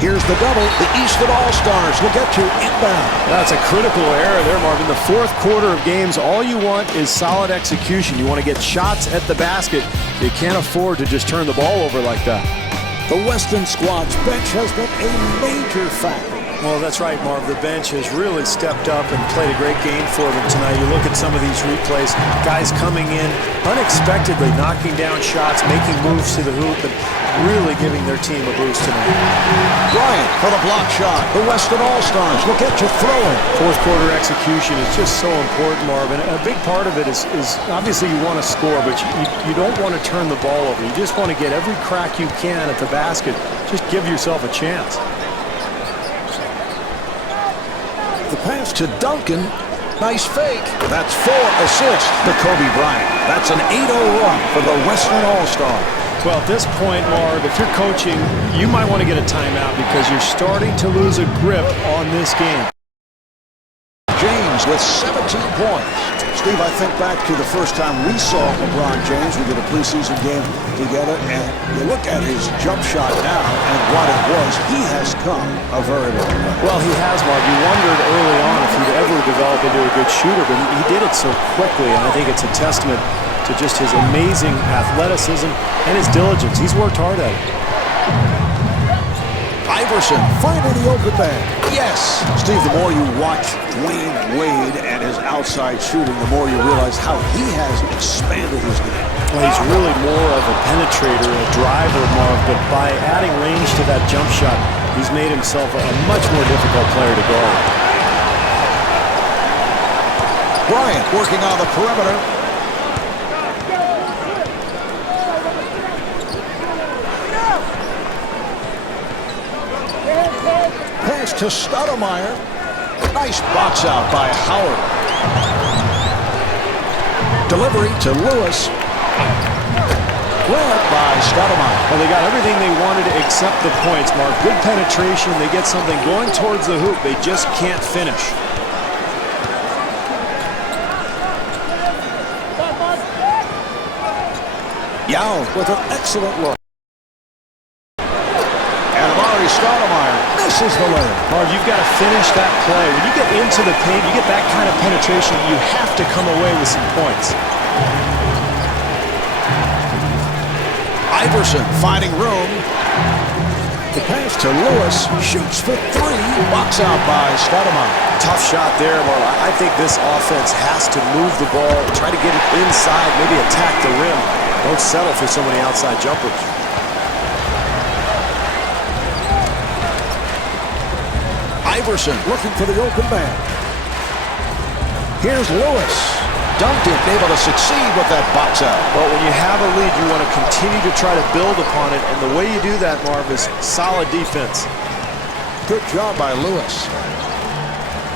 Here's the double. The Eastern All-Stars will get you inbound. That's a critical error there, Marvin. The fourth quarter of games, all you want is solid execution. You want to get shots at the basket. You can't afford to just turn the ball over like that. The Western squad's bench has been a major factor. Well, that's right, Marv. The bench has really stepped up and played a great game for them tonight. You look at some of these replays, guys coming in unexpectedly, knocking down shots, making moves to the hoop, and really giving their team a boost tonight. Bryant for the block shot. The Western All-Stars will get you throwing. Fourth quarter execution is just so important, Marv. And a big part of it is obviously you want to score, but you don't want to turn the ball over. You just want to get every crack you can at the basket. Just give yourself a chance. The pass to Duncan. Nice fake. That's 4 assists to Kobe Bryant. That's an 8-0 run for the Western All-Star. Well, at this point, Marv, if you're coaching, you might want to get a timeout because you're starting to lose a grip on this game. James with 17 points. Steve, I think back to the first time we saw LeBron James. We did a preseason game together, and you look at his jump shot now and what it was. He has come a very long way. Well, he has, Mark. You wondered early on if he'd ever develop into a good shooter, but he did it so quickly, and I think it's a testament to just his amazing athleticism and his diligence. He's worked hard at it. Iverson finding the open man. Yes. Steve, the more you watch Dwayne Wade and his outside shooting, the more you realize how he has expanded his game. Well, he's really more of a penetrator, a driver, Mark, but by adding range to that jump shot, he's made himself a much more difficult player to guard. Bryant working on the perimeter. Pass to Stoudemire. Nice box out by Howard. Delivery to Lewis. Grabbed by Stoudemire. Well, they got everything they wanted except the points, Mark. Good penetration. They get something going towards the hoop. They just can't finish. Yao with an excellent look. Stoudemire misses the layup. Marv, you've got to finish that play. When you get into the paint, you get that kind of penetration, you have to come away with some points. Iverson finding room. The pass to Lewis. Shoots for three. Box out by Stoudemire. Tough shot there, Marv. I think this offense has to move the ball, try to get it inside, maybe attack the rim. Don't settle for so many outside jumpers. Iverson looking for the open man. Here's Lewis. Dunked it, able to succeed with that box out. Well, when you have a lead, you want to continue to try to build upon it, and the way you do that, Marv, is solid defense. Good job by Lewis.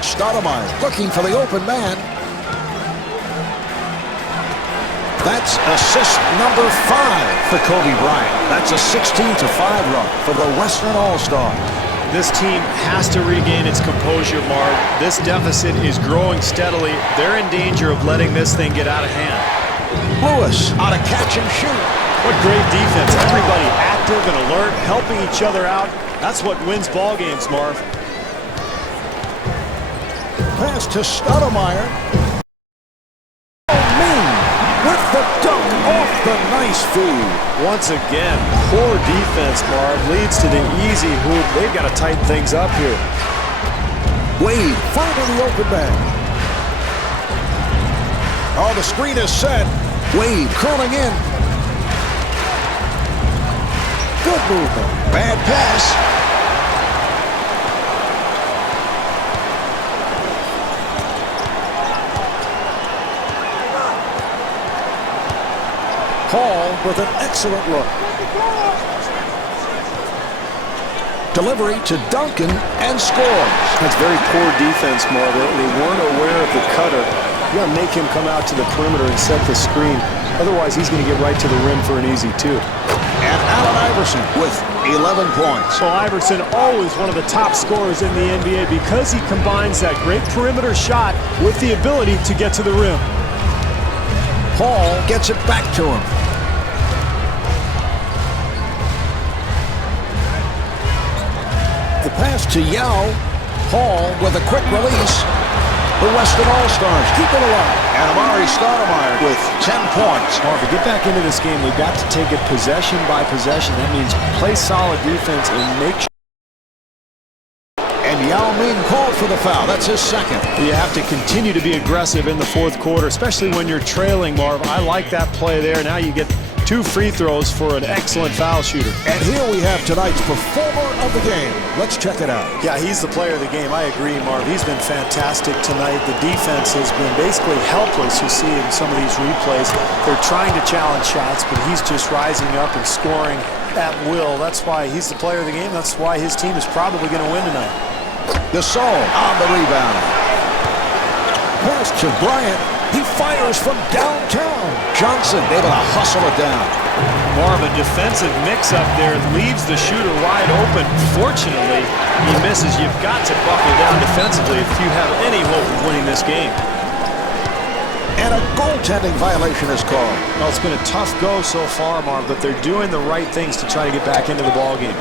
Stoudemire looking for the open man. That's assist number 5 for Kobe Bryant. That's a 16-5 run for the Western All-Stars. This team has to regain its composure, Marv. This deficit is growing steadily. They're in danger of letting this thing get out of hand. Lewis on a catch and shoot. What great defense. Everybody active and alert, helping each other out. That's what wins ball games, Marv. Pass to Stoudemire. With the dunk off the nice feed. Once again, poor defense, Marv, leads to the easy hoop. They've got to tighten things up here. Wade finding the open man. Oh, the screen is set. Wade curling in. Good movement. Bad pass. Hall with an excellent look. Delivery to Duncan and scores. That's very poor defense, Marvin. They weren't aware of the cutter. You got to make him come out to the perimeter and set the screen. Otherwise, he's going to get right to the rim for an easy 2. And Allen Iverson with 11 points. Well, Iverson always one of the top scorers in the NBA because he combines that great perimeter shot with the ability to get to the rim. Hall gets it back to him. The pass to Yao. Hall with a quick release. The Western All-Stars keep it alive. And Amari Stoudemire with 10 points. Well, to get back into this game, we've got to take it possession by possession. That means play solid defense and make sure. And Yao Ming called for the foul. That's his second. You have to continue to be aggressive in the fourth quarter, especially when you're trailing, Marv. I like that play there. Now you get 2 free throws for an excellent foul shooter. And here we have tonight's performer of the game. Let's check it out. Yeah, he's the player of the game. I agree, Marv. He's been fantastic tonight. The defense has been basically helpless, you see in some of these replays. They're trying to challenge shots, but he's just rising up and scoring at will. That's why he's the player of the game. That's why his team is probably going to win tonight. Gasol on the rebound. Pass to Bryant. He fires from downtown. Johnson able to hustle it down. More of a defensive mix-up there. Leaves the shooter wide open. Fortunately, he misses. You've got to buckle down defensively if you have any hope of winning this game. And a goaltending violation is called. Well, it's been a tough go so far, Marv, but they're doing the right things to try to get back into the ballgame.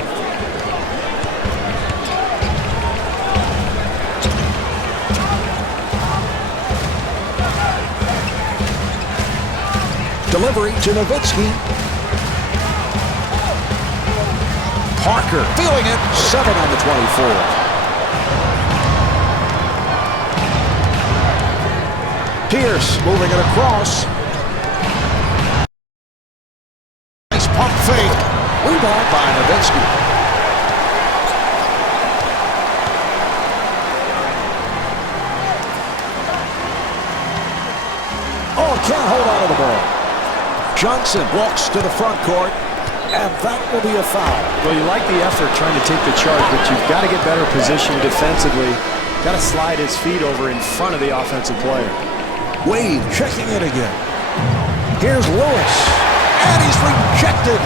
Delivery to Nowitzki. Parker feeling it. 7 on the 24. Pierce moving it across. Nice pump fake. Rebound by Nowitzki. Oh, can't hold on to the ball. Johnson walks to the front court. And that will be a foul. Well, you like the effort trying to take the charge, but you've got to get better positioned defensively. Got to slide his feet over in front of the offensive player. Wade checking it again. Here's Lewis. And he's rejected.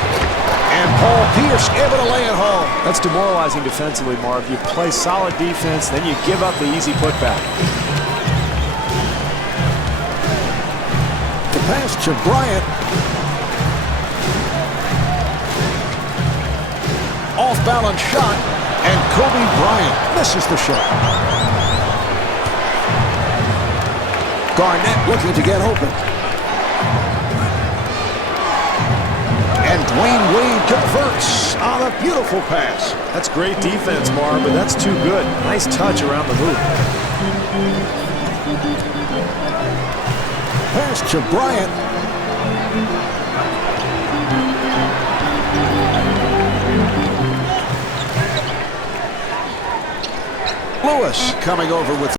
And Paul Pierce able to lay it home. That's demoralizing defensively, Marv. You play solid defense, then you give up the easy putback. The pass to Bryant. Off-balance shot. And Kobe Bryant misses the shot. Garnett looking to get open. And Dwayne Wade converts on a beautiful pass. That's great defense, Marv, but that's too good. Nice touch around the hoop. Pass to Bryant. Lewis coming over with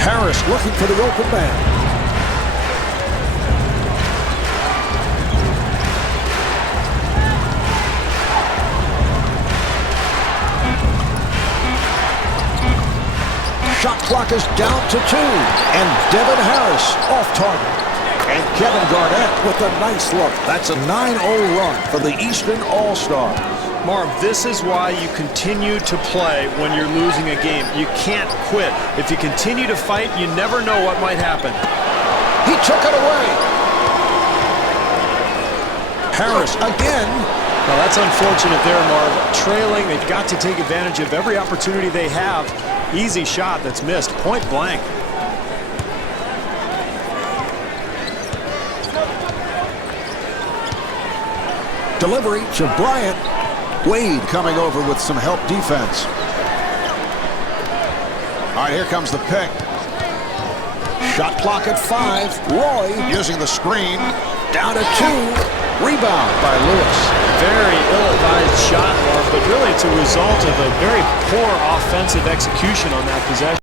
Harris looking for the open man. shot clock is down to 2. And Devin Harris off target. And Kevin Garnett with a nice look. That's a 9-0 run for the Eastern All-Stars. Marv, this is why you continue to play when you're losing a game. You can't quit. If you continue to fight, you never know what might happen. He took it away. Harris again. Well, that's unfortunate there, Marv. Trailing, they've got to take advantage of every opportunity they have. Easy shot that's missed, point blank. Delivery to Bryant. Wade coming over with some help defense. All right, here comes the pick. Shot clock at 5. Roy using the screen. Down to 2. Rebound by Lewis. Very ill-advised shot, Marv, but really it's a result of a very poor offensive execution on that possession.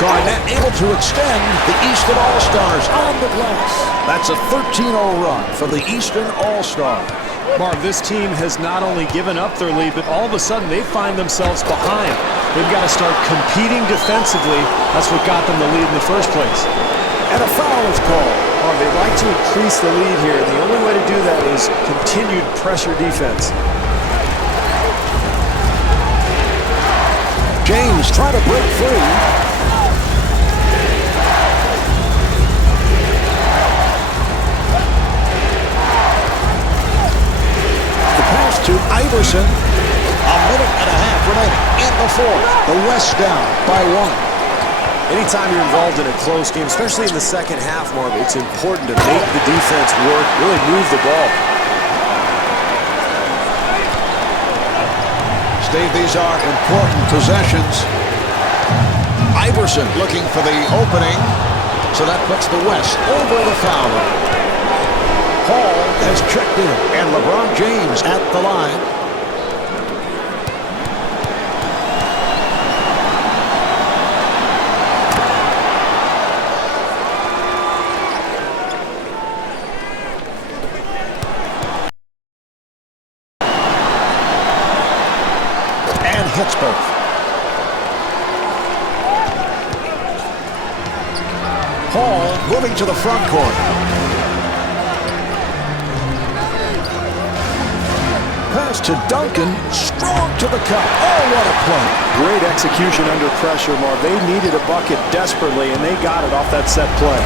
Garnett able to extend. The Eastern All-Stars on the glass. That's a 13-0 run for the Eastern All-Stars. Marv, this team has not only given up their lead, but all of a sudden they find themselves behind. They've got to start competing defensively. That's what got them the lead in the first place. And a foul is called. Marv, they'd like to increase the lead here. The only way to do that is continued pressure defense. James trying to break free. To Iverson. A minute and a half remaining in the fourth. The West down by 1. Anytime you're involved in a close game, especially in the second half, Marv, it's important to make the defense work, really move the ball. Steve, these are important possessions. Iverson looking for the opening, so that puts the West over the foul line. Hall has checked in, and LeBron James at the line. And hits both. Hall moving to the front court. Pass to Duncan, strong to the cup. Oh, what a play. Great execution under pressure, Marv. They needed a bucket desperately, and they got it off that set play.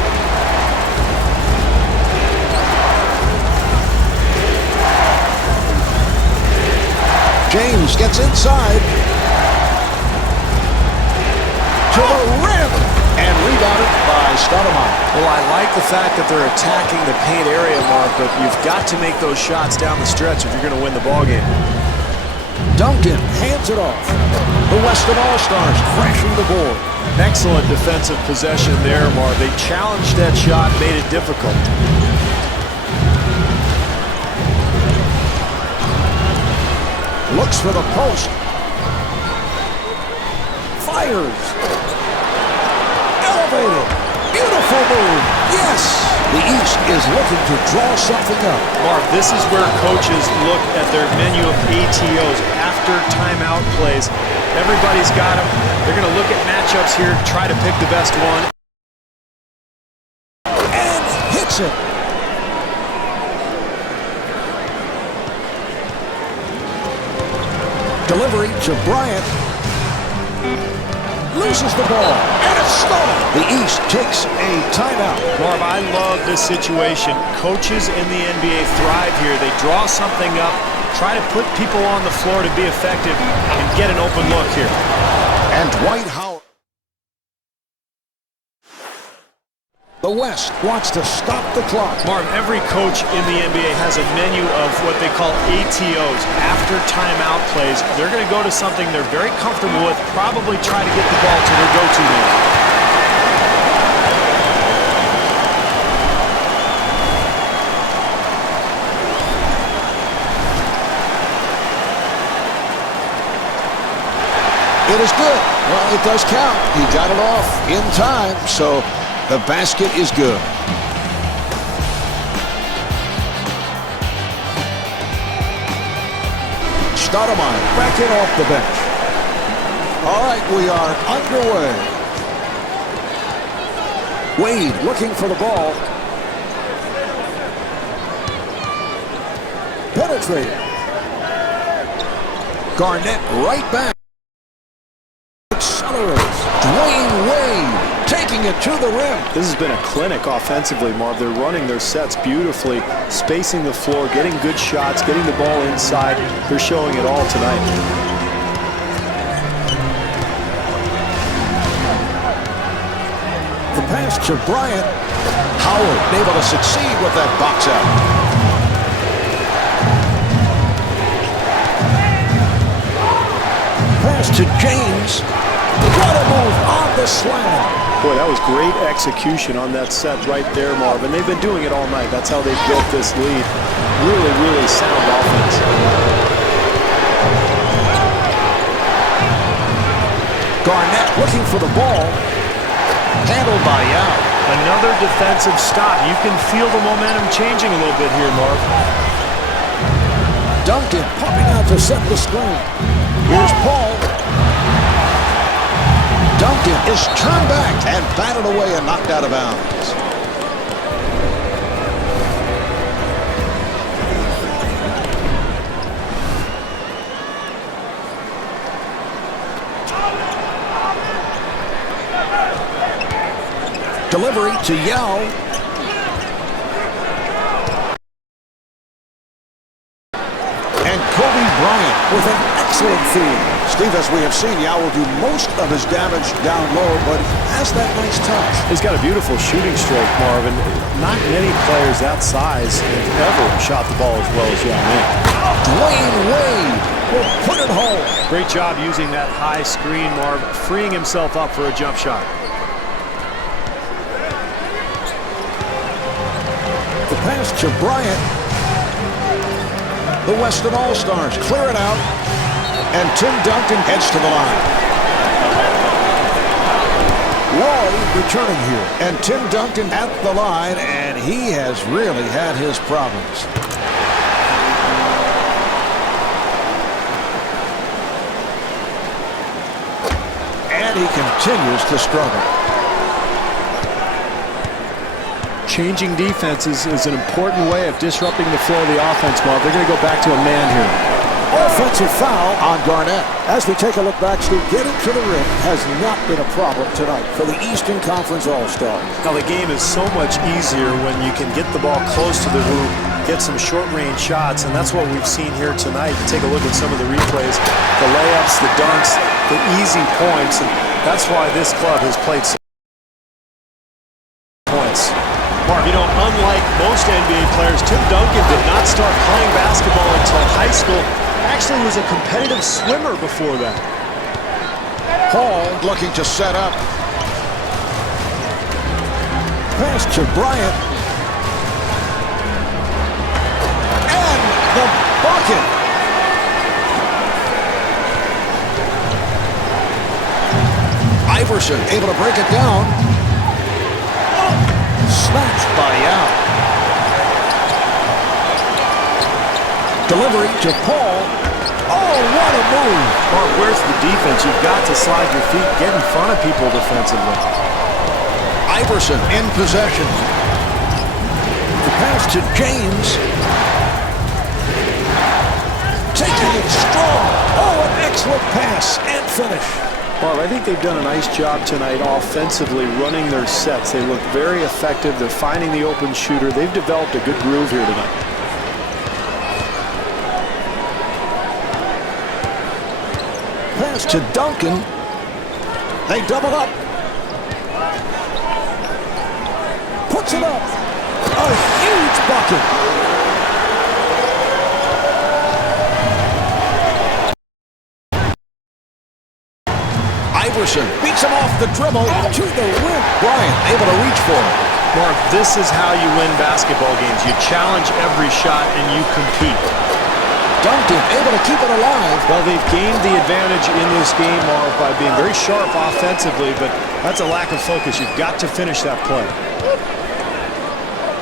James gets inside. To the rim. And rebounded by Stoudemire. Well, I like the fact that they're attacking the paint area, Mark, but you've got to make those shots down the stretch if you're going to win the ballgame. Duncan hands it off. The Western All-Stars crashing the board. Excellent defensive possession there, Marv. They challenged that shot, made it difficult. Looks for the post. Fires. Elevated. Beautiful move. Yes. The East is looking to draw something up. Marv, this is where coaches look at their menu of ATOs after timeout plays. Everybody's got them. They're going to look at matchups here, try to pick the best one. And hits it. Delivery to Bryant. Loses the ball, and it's stolen. The East takes a timeout. Marv, I love this situation. Coaches in the NBA thrive here. They draw something up, try to put people on the floor to be effective, and get an open look here. And Dwight Howard. The West wants to stop the clock. Marv, every coach in the NBA has a menu of what they call ATOs, after timeout plays. They're going to go to something they're very comfortable with, probably try to get the ball to their go-to man. It is good. Well, it does count. He got it off in time, so the basket is good. Stoudemire back in off the bench. All right, we are underway. Wade looking for the ball. Penetrating. Garnett right back. Accelerates. Dwayne Wade taking it to the rim. This has been a clinic offensively, Marv. They're running their sets beautifully, spacing the floor, getting good shots, getting the ball inside. They're showing it all tonight. The pass to Bryant. Howard able to succeed with that box out. Pass to James. What a move on the slam. Boy, that was great execution on that set right there, Marv. And they've been doing it all night. That's how they've built this lead. Really, really sound offense. Garnett looking for the ball. Handled by Yao. Another defensive stop. You can feel the momentum changing a little bit here, Marv. Duncan popping out to set the screen. Here's Paul. Duncan is turned back and batted away and knocked out of bounds. Delivery to Yao. And Kobe Bryant with an excellent feed. Steve, as we have seen, Yao will do most of his damage down low, but he has that nice touch. He's got a beautiful shooting stroke, Marvin. Not many players that size have ever shot the ball as well as Yao Ming. Dwayne Wade will put it home. Great job using that high screen, Marv, freeing himself up for a jump shot. The pass to Bryant. The Western All-Stars clear it out. And Tim Duncan heads to the line. Roy returning here. And Tim Duncan at the line, and he has really had his problems. And he continues to struggle. Changing defenses is an important way of disrupting the flow of the offense, Marv. They're going to go back to a man here. Offensive foul on Garnett. As we take a look back, Stu, getting to the rim has not been a problem tonight for the Eastern Conference All-Stars. Now, the game is so much easier when you can get the ball close to the hoop, get some short-range shots, and that's what we've seen here tonight. You take a look at some of the replays, the layups, the dunks, the easy points, and that's why this club has played so points. Marv, you know, unlike most NBA players, Tim Duncan did not start playing basketball until high school. Actually, he was a competitive swimmer before that. Hall looking to set up. Pass to Bryant. And the bucket. Iverson able to break it down. Snatched by Yao. Delivery to Paul. Oh, what a move. Mark, where's the defense? You've got to slide your feet, get in front of people defensively. Iverson in possession. The pass to James. Taking it strong. Oh, an excellent pass and finish. Well, I think they've done a nice job tonight offensively running their sets. They look very effective. They're finding the open shooter. They've developed a good groove here tonight. Pass to Duncan. They double up. Puts it up. A huge bucket. Iverson beats him off the dribble to the rim. Bryant able to reach for it. Mark, this is how you win basketball games. You challenge every shot and you compete. Duncan able to keep it alive. Well, they've gained the advantage in this game, Mark, by being very sharp offensively, but that's a lack of focus. You've got to finish that play.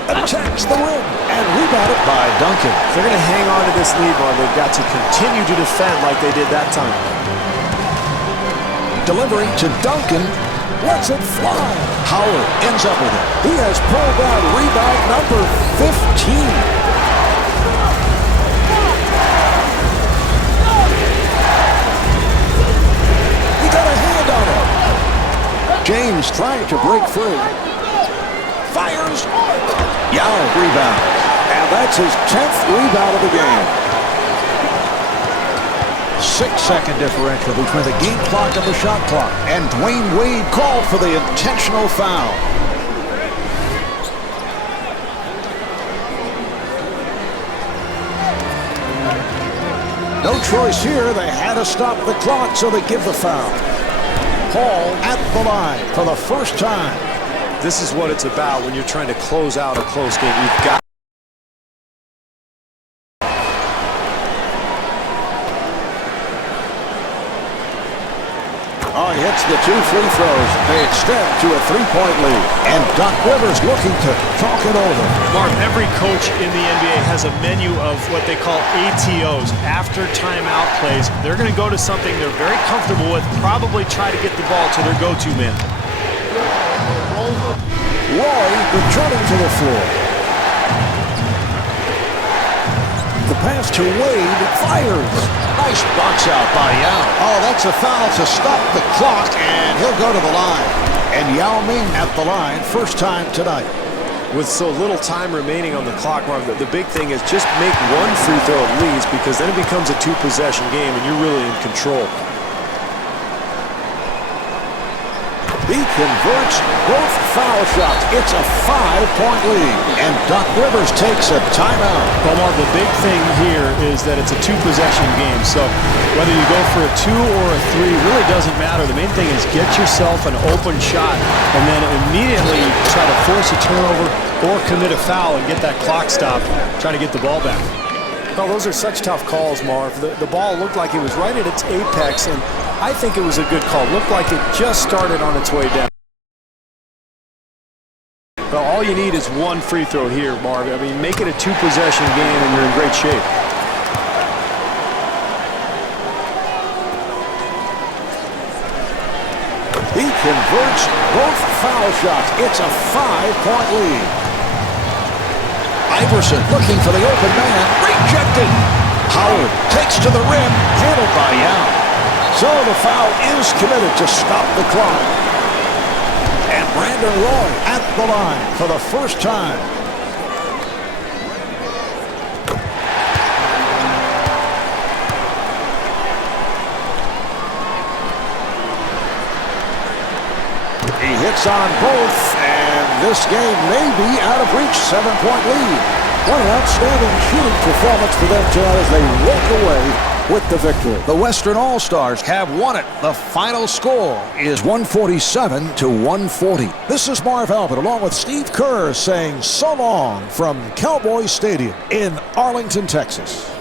Attacks the rim and rebounded by Duncan. If they're going to hang on to this lead, Mark, they've got to continue to defend like they did that time. Delivery to Duncan. Lets it fly. Howard ends up with it. He has pulled out rebound number 15. He got a hand on it. James trying to break free. Fires. Yao rebound. And that's his 10th rebound of the game. 6-second differential between the game clock and the shot clock. And Dwayne Wade called for the intentional foul. No choice here. They had to stop the clock, so they give the foul. Paul at the line for the first time. This is what it's about when you're trying to close out a close game. You've got he hits the 2 free throws. They extend to a 3-point lead. And Doc Rivers looking to talk it over. Mark, every coach in the NBA has a menu of what they call ATOs, after timeout plays. They're going to go to something they're very comfortable with, probably try to get the ball to their go-to man. Roy returning to the floor. The pass to Wade. Fires. Nice box out by Yao. Oh, that's a foul to stop the clock, and he'll go to the line. And Yao Ming at the line, first time tonight. with so little time remaining on the clock, Marv, the big thing is just make one free throw at least, because then it becomes a two-possession game and you're really in control. He converts both foul shots. It's a 5-point lead. And Doc Rivers takes a timeout. Well, Marv, the big thing here is that it's a two-possession game. So whether you go for a 2 or a 3 really doesn't matter. The main thing is get yourself an open shot and then immediately try to force a turnover or commit a foul and get that clock stopped, trying to get the ball back. Well, those are such tough calls, Marv. The ball looked like it was right at its apex, and I think it was a good call. Looked like it just started on its way down. Well, all you need is one free throw here, Marv. I mean, make it a two-possession game, and you're in great shape. He converts both foul shots. It's a 5-point lead. Iverson looking for the open man. Rejected. Howard takes to the rim, handled by Young. So the foul is committed to stop the clock. And Brandon Roy at the line for the first time. He hits on both, and this game may be out of reach. 7-point lead. What an outstanding shooting performance for them tonight as they walk away with the victory. The Western All-Stars have won it. The final score is 147-140. This is Marv Albert along with Steve Kerr saying so long from Cowboy Stadium in Arlington, Texas.